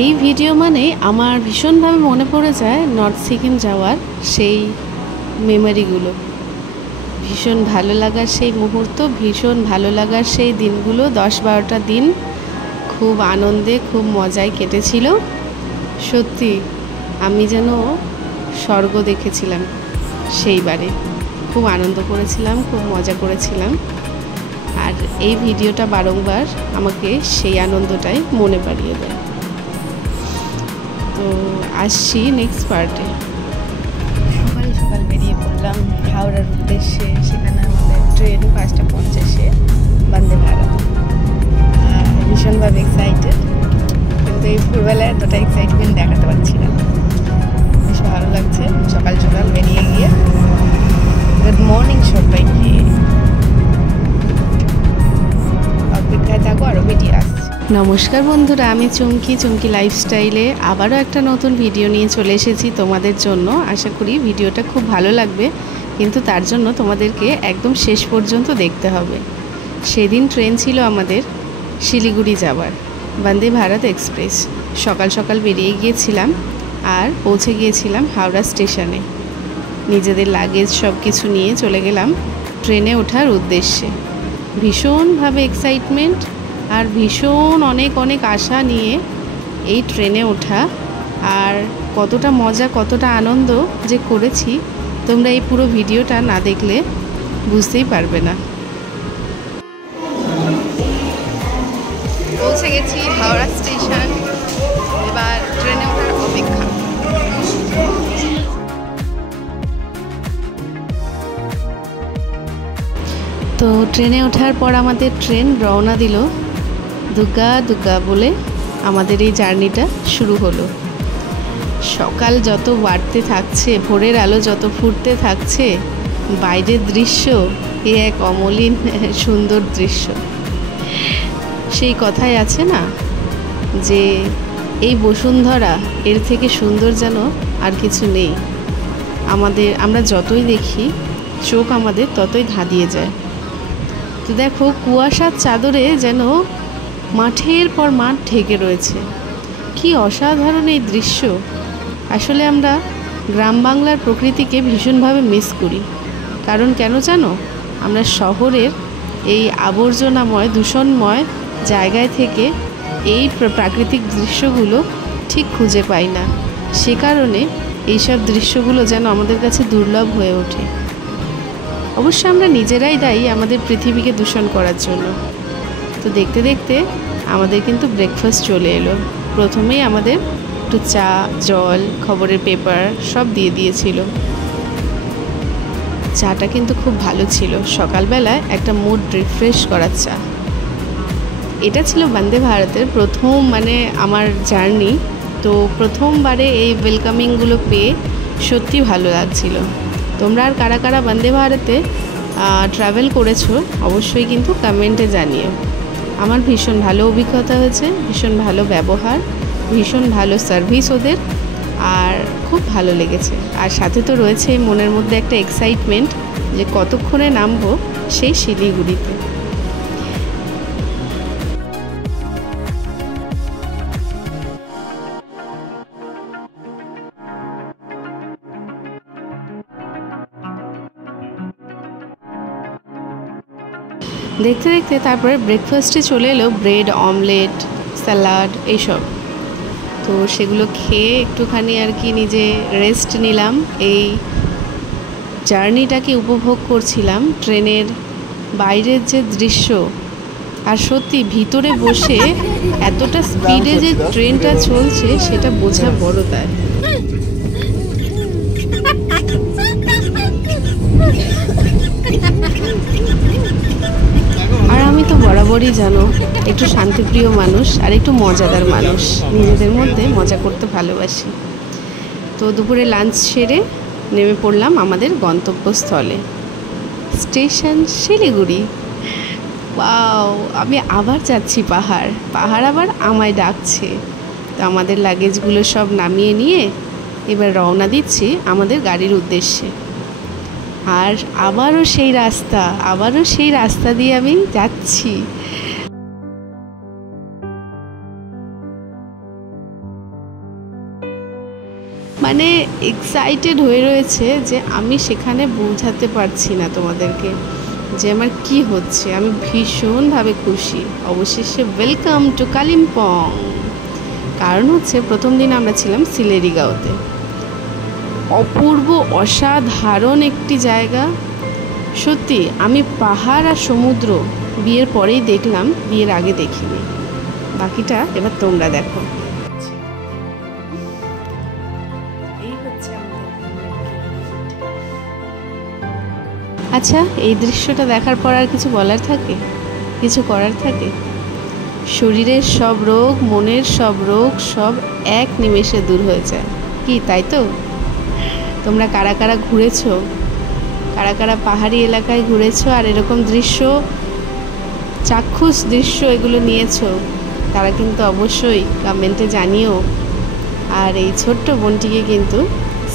এই ভিডিও মানে আমার ভীষণভাবে মনে পড়ে যায় নর্থ সিকিম যাওয়ার সেই মেমোরিগুলো। ভীষণ ভালো লাগার সেই মুহূর্ত, ভীষণ ভালো লাগার সেই দিনগুলো, 10-12টা দিন খুব আনন্দে খুব মজায় কেটেছিল। সত্যি আমি যেন স্বর্গ দেখেছিলাম সেইবারে। খুব আনন্দ করেছিলাম, খুব মজা করেছিলাম। আর এই ভিডিওটা বারংবার আমাকে সেই আনন্দটাই মনে পাড়িয়ে দেয়। তো আসছি নেক্সট পার্টে। সকাল সকাল বেরিয়ে পড়লাম হাওড়ার উদ্দেশ্যে। সেখানে আমাদের ট্রেন 5:50-এ, বন্দে ভারত। ভীষণভাবে এক্সাইটেড, কিন্তু এই ভোরবেলায় এতটা এক্সাইটমেন্ট দেখাতে পারছি না। বেশ ভালো লাগছে সকাল সকাল বেরিয়ে গিয়ে। গুড মর্নিং সবাইকে, অপেক্ষায় থাকো, আরও ভিডিও আসছে। নমস্কার বন্ধুরা, আমি চুমকি লাইফস্টাইলে আবারও একটা নতুন ভিডিও নিয়ে চলে এসেছি তোমাদের জন্য। আশা করি ভিডিওটা খুব ভালো লাগবে, কিন্তু তার জন্য তোমাদেরকে একদম শেষ পর্যন্ত দেখতে হবে। সেদিন ট্রেন ছিল আমাদের শিলিগুড়ি যাওয়ার, বন্দে ভারত এক্সপ্রেস। সকাল সকাল বেরিয়ে গিয়েছিলাম আর পৌঁছে গিয়েছিলাম হাওড়া স্টেশনে। নিজেদের লাগেজ সব কিছু নিয়ে চলে গেলাম ট্রেনে ওঠার উদ্দেশ্যে। ভীষণভাবে এক্সাইটমেন্ট আর ভীষণ অনেক আশা নিয়ে এই ট্রেনে ওঠা। আর কতটা মজা, কতটা আনন্দ যে করেছি, তোমরা এই পুরো ভিডিওটা না দেখলে বুঝতেই পারবে না। পৌঁছে গেছি হাওড়া স্টেশন, এবার ট্রেনে ওঠার অপেক্ষা। তো ট্রেনে ওঠার পর আমাদের ট্রেন রওনা দিল দুগ্গা দুগ্গা বলে। আমাদের এই জার্নিটা শুরু হলো। সকাল যত বাড়তে থাকছে, ভোরের আলো যত ফুটতে থাকছে, বাইরের দৃশ্য এ এক অমলিন সুন্দর দৃশ্য। সেই কথাই আছে না যে এই বসুন্ধরা এর থেকে সুন্দর যেন আর কিছু নেই। আমরা যতই দেখি চোখ আমাদের ততই ধাঁধিয়ে যায়। তো দেখো, কুয়াশার চাদরে যেন মাঠের পর মাঠ ঢেকে রয়েছে। কি অসাধারণ এই দৃশ্য! আসলে আমরা গ্রাম বাংলার প্রকৃতিকে ভীষণভাবে মিস করি। কারণ কেন জানো? আমরা শহরের এই আবর্জনাময় দূষণময় জায়গায় থেকে এই প্রাকৃতিক দৃশ্যগুলো ঠিক খুঁজে পাই না। সে কারণে এইসব দৃশ্যগুলো যেন আমাদের কাছে দুর্লভ হয়ে ওঠে। অবশ্য আমরা নিজেরাই দায়ী আমাদের পৃথিবীকে দূষণ করার জন্য। তো দেখতে দেখতে আমাদের কিন্তু ব্রেকফাস্ট চলে এলো। প্রথমেই আমাদের একটু চা, জল, খবরের পেপার সব দিয়ে দিয়েছিল। চাটা কিন্তু খুব ভালো ছিল, সকালবেলায় একটা মুড রিফ্রেশ করার চা। এটা ছিল বন্দে ভারতের প্রথম আমার জার্নি। তো প্রথমবারে এই ওয়েলকামিংগুলো পেয়ে সত্যি ভালো লাগছিল। তোমরা আর কারা কারা বন্দে ভারতে ট্রাভেল করেছো অবশ্যই কিন্তু কমেন্টে জানিও। আমার ভীষণ ভালো অভিজ্ঞতা হয়েছে, ভীষণ ভালো ব্যবহার, ভীষণ ভালো সার্ভিস ওদের, আর খুব ভালো লেগেছে। আর সাথে তো রয়েছে মনের মধ্যে একটা এক্সাইটমেন্ট যে কতক্ষণে নামবো সেই শিলিগুড়িতে। দেখতে দেখতে তারপরে ব্রেকফাস্টে চলে এলো ব্রেড, অমলেট, স্যালাড এইসব। তো সেগুলো খেয়ে একটুখানি আর কি নিজে রেস্ট নিলাম। এই জার্নিটাকে উপভোগ করছিলাম, ট্রেনের বাইরের যে দৃশ্য। আর সত্যি ভিতরে বসে এতটা স্পিডে যে ট্রেনটা চলছে সেটা বোঝা বড় দায়। আর আমি তো বরাবরই জানো একটু শান্তিপ্রিয় মানুষ আর একটু মজাদার মানুষ, নিজেদের মধ্যে মজা করতে ভালোবাসি। তো দুপুরে লাঞ্চ সেরে নেমে পড়লাম আমাদের গন্তব্যস্থলে, স্টেশন শিলিগুড়ি। ওয়াও, আমি আবার যাচ্ছি পাহাড় আবার আমায় ডাকছে। তো আমাদের লাগেজগুলো সব নামিয়ে নিয়ে এবার রওনা দিচ্ছি আমাদের গাড়ির উদ্দেশ্যে। আর আবারও সেই রাস্তা দিয়ে আমি যাচ্ছি। মানে এক্সাইটেড হয়ে রয়েছে যে আমি সেখানে বোঝাতে পারছি না তোমাদেরকে যে আমার কি হচ্ছে। আমি ভীষণভাবে খুশি। অবশেষে ওয়েলকাম টু কালিম্পং। কারণ হচ্ছে প্রথম দিন আমরা ছিলাম সিলেরিগাঁওতে। অপূর্ব অসাধারণ একটি জায়গা। সত্যি আমি পাহাড় আর সমুদ্র বিয়ের পরেই দেখলাম, বিয়ের আগে দেখিনি। বাকিটা এবার তোমরা দেখো। আচ্ছা, এই দৃশ্যটা দেখার পর আর কিছু বলার থাকে, কিছু করার থাকে? শরীরের সব রোগ, মনের সব রোগ সব এক নিমেষে দূর হয়ে যায়। কি তাই তো? তোমরা কারা কারা ঘুরেছো, কারা কারা পাহাড়ি এলাকায় ঘুরেছো আর এরকম দৃশ্য, চাক্ষুষ দৃশ্য এগুলো নিয়েছো, তারা কিন্তু অবশ্যই কমেন্টে জানিও। আর এই ছোট্ট বোনটিকে কিন্তু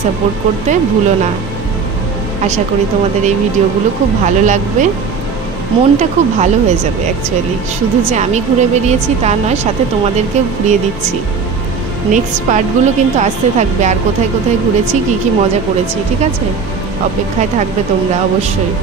সাপোর্ট করতে ভুলো না। আশা করি তোমাদের এই ভিডিওগুলো খুব ভালো লাগবে, মনটা খুব ভালো হয়ে যাবে। অ্যাকচুয়ালি শুধু যে আমি ঘুরে বেরিয়েছি তা নয়, সাথে তোমাদেরকেও ঘুরিয়ে দিচ্ছি। নেক্সট পার্টগুলো কিন্তু আসতে থাকবে, আর কোথায় কোথায় ঘুরেছি, কী কী মজা করেছি। ঠিক আছে, অপেক্ষায় থাকবে তোমরা অবশ্যই।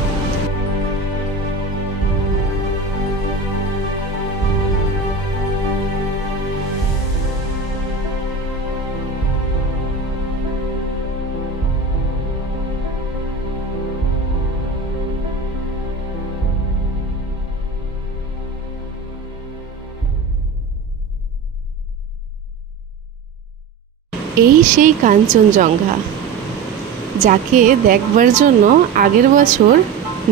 এই সেই কাঞ্চনজঙ্ঘা, যাকে দেখবার জন্য আগের বছর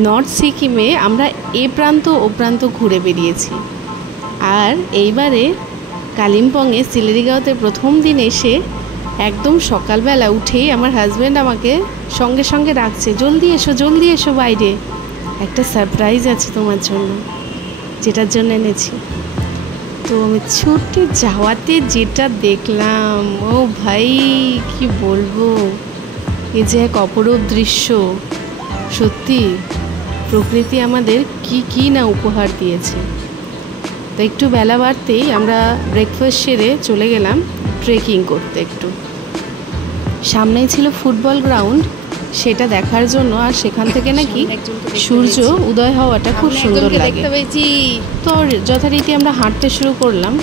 নর্থ সিকিমে আমরা এ প্রান্ত ও প্রান্ত ঘুরে বেরিয়েছি। আর এইবারে কালিম্পংয়ে সিলেরিগাঁওতে প্রথম দিন এসে একদম সকালবেলা উঠেই আমার হাজব্যান্ড আমাকে সঙ্গে সঙ্গে ডাকছে, জলদি এসো বাইরে, একটা সারপ্রাইজ আছে তোমার জন্য, যেটার জন্য এনেছি। তো আমি ছুটে যাওয়াতে যেটা দেখলাম, ও ভাই কি বলবো, এ যে এক অপরূপ দৃশ্য। সত্যি প্রকৃতি আমাদের কি না উপহার দিয়েছে। তো একটু বেলা বাড়তেই আমরা ব্রেকফাস্ট সেরে চলে গেলাম ট্রেকিং করতে। একটু সামনেই ছিল ফুটবল গ্রাউন্ড, সেটা দেখার জন্য। আর সেখান থেকে নাকি সূর্য উদয় হওয়াটা খুব সুন্দর লাগে। তো যথারীতি আমরা হাঁটতে শুরু করলাম,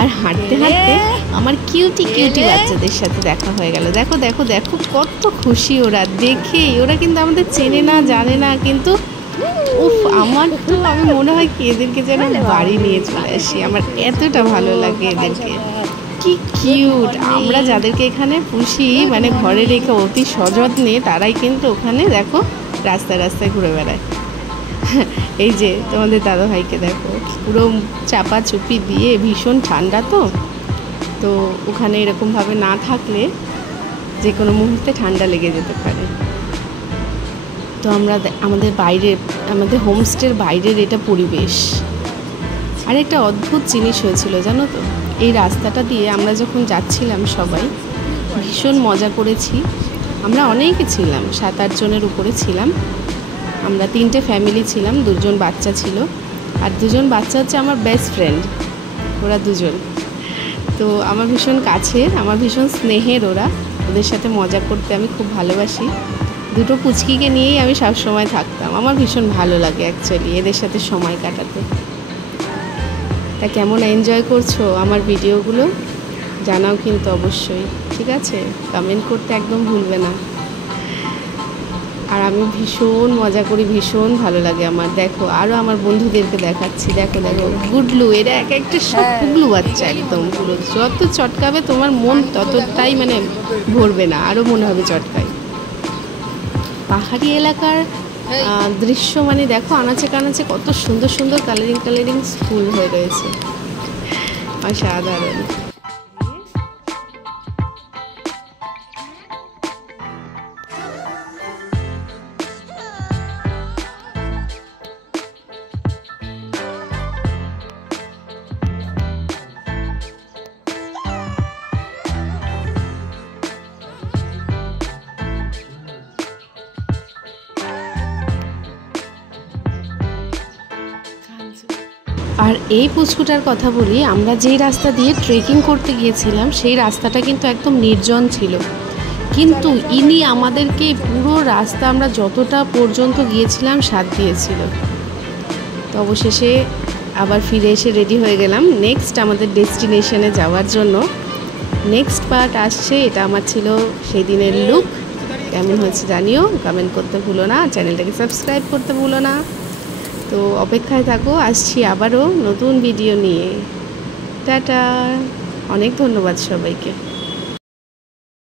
আর হাঁটতে হাঁটতে আমার কিউটি বাচ্চাদের সাথে দেখা হয়ে গেল। দেখো দেখো দেখো কত খুশি ওরা, দেখে ওরা কিন্তু আমাদের চেনে না জানে না, কিন্তু উফ, আমার তো আমি মনে হয় কি এদেরকে যেন বাড়ি নিয়ে চলে আসি। আমার এতটা ভালো লাগে এদেরকে, কি কিউট। আমরা যাদেরকে এখানে পুষি, মানে ঘরে রেখে অতি সযত্নে, তারাই কিন্তু ওখানে দেখো রাস্তায় রাস্তায় ঘুরে বেড়ায়। এই যে তোমাদের দাদা ভাইকে দেখো, পুরো চাপা চুপি দিয়ে, ভীষণ ঠান্ডা তো ওখানে এরকমভাবে না থাকলে যে কোনো মুহূর্তে ঠান্ডা লেগে যেতে পারে। তো আমরা আমাদের হোমস্টের বাইরের এটা পরিবেশ। আর একটা অদ্ভুত জিনিস হয়েছিল জানো তো, এই রাস্তাটা দিয়ে আমরা যখন যাচ্ছিলাম সবাই ভীষণ মজা করেছি। আমরা অনেকে ছিলাম, 7-8 জনের উপরে ছিলাম। আমরা 3টে ফ্যামিলি ছিলাম, 2জন বাচ্চা ছিল। আর 2জন বাচ্চা হচ্ছে আমার বেস্ট ফ্রেন্ড, ওরা 2জন। তো আমার ভীষণ কাছের, আমার ভীষণ স্নেহের ওরা। ওদের সাথে মজা করতে আমি খুব ভালোবাসি। 2টো পুচকিকে নিয়েই আমি সবসময় থাকতাম। আমার ভীষণ ভালো লাগে অ্যাকচুয়ালি এদের সাথে সময় কাটাতে। তা কেমন এনজয় করছো আমার ভিডিওগুলো জানাও কিন্তু অবশ্যই। ঠিক আছে, কমেন্ট করতে একদম ভুলবে না। আর আমি ভীষণ মজা করি, ভীষণ ভালো লাগে আমার। দেখো আরও আমার বন্ধুদেরকে দেখাচ্ছি, দেখো দেখো গুডলু, এরা এক একটা সব পুগলু বাচ্চা, একদম পুরো। যত চটকাবে তোমার মন ততটাই মানে ভরবে না, আরও মনে হবে চটকায়। পাহাড়ি এলাকার দৃশ্য মানে দেখো, আনাচে কানাচে কত সুন্দর সুন্দর কালারিং ফুল হয়ে রয়েছে, অসাধারণ। আর এই পুচকুটার কথা বলি, আমরা যেই রাস্তা দিয়ে ট্রেকিং করতে গিয়েছিলাম সেই রাস্তাটা কিন্তু একদম নির্জন ছিল। কিন্তু ইনি আমাদেরকে পুরো রাস্তা আমরা যতটা পর্যন্ত গিয়েছিলাম সাথ দিয়েছিল। তো অবশেষে আবার ফিরে এসে রেডি হয়ে গেলাম নেক্সট আমাদের ডেস্টিনেশনে যাওয়ার জন্য। নেক্সট পার্ট আসছে, এটা আমার ছিল সেই দিনের লুক। কেমন হয়েছে জানিও, কমেন্ট করতে ভুলো না, চ্যানেলটাকে সাবস্ক্রাইব করতে ভুলো না। তো অপেক্ষায় থাকো, আসছি আবারও নতুন ভিডিও নিয়ে। টাটা, অনেক ধন্যবাদ সবাইকে।